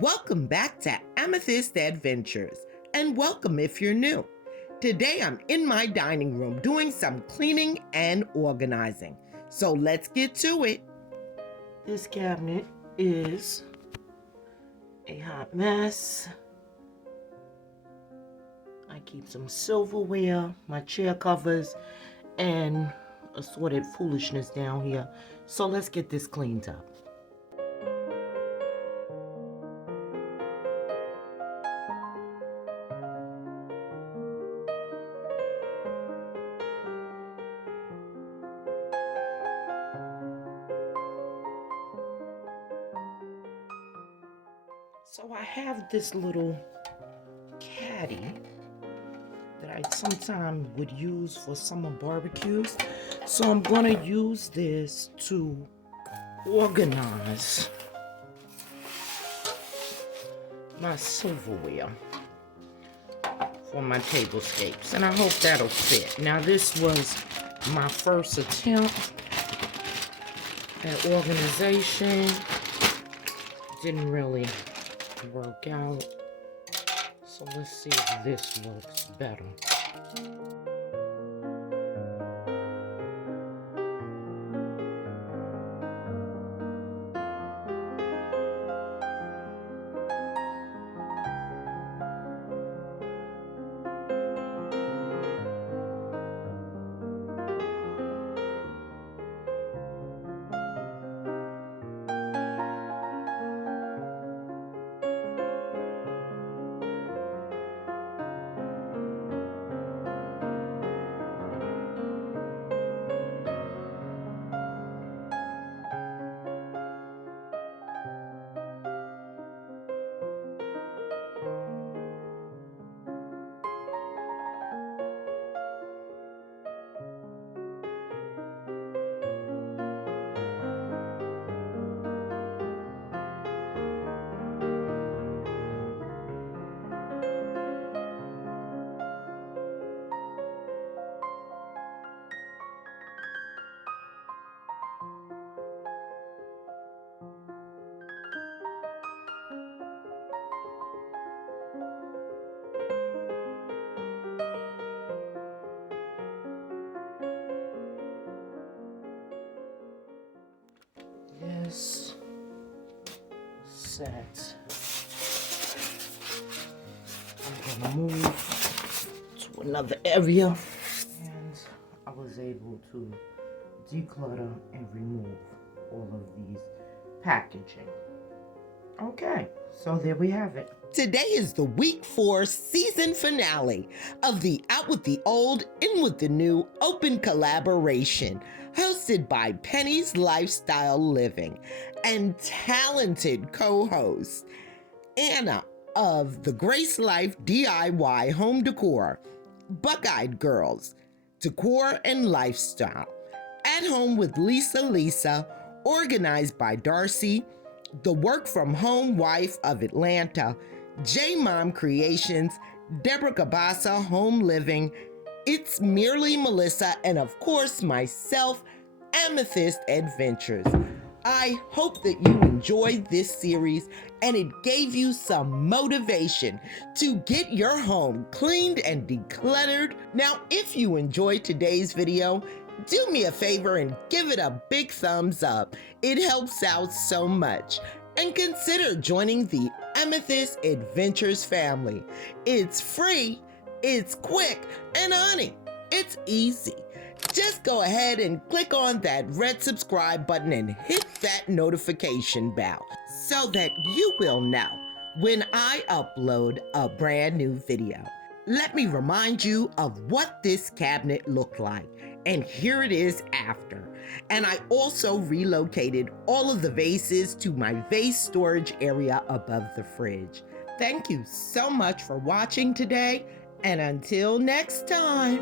Welcome back to Amethyst Adventures, and welcome if you're new. Today I'm in my dining room doing some cleaning and organizing, so let's get to it. This cabinet is a hot mess. I keep some silverware, my chair covers, and assorted foolishness down here. So let's get this cleaned up. So I have this little caddy that I sometimes would use for summer barbecues. So I'm gonna use this to organize my silverware for my tablescapes, and I hope that'll fit. Now this was my first attempt at organization. Didn't really work out, so let's see if this works better. This set, I'm gonna move to another area, and I was able to declutter and remove all of these packaging. Okay, so there we have it. Today is the week 4 season finale of the Out with the Old, In with the New open collaboration, hosted by Penny's Lifestyle Living and talented co-host Anna of the Grace Life DIY Home Decor, Buck-Eyed Girls, Decor and Lifestyle, At Home with Lisa, organized by Darcy, the Work From Home Wife of Atlanta, J-Mom Creations, Deborah Cabasa Home Living, It's Merely Melissa, and of course myself, Amethyst Adventures. I hope that you enjoyed this series and it gave you some motivation to get your home cleaned and decluttered. Now, if you enjoyed today's video, do me a favor and give it a big thumbs up. It helps out so much. And consider joining the Amethyst Adventures family. It's free, it's quick, and honey, it's easy. Just go ahead and click on that red subscribe button and hit that notification bell so that you will know when I upload a brand new video. Let me remind you of what this cabinet looked like, and here it is after. And I also relocated all of the vases to my vase storage area above the fridge. Thank you so much for watching today, and until next time.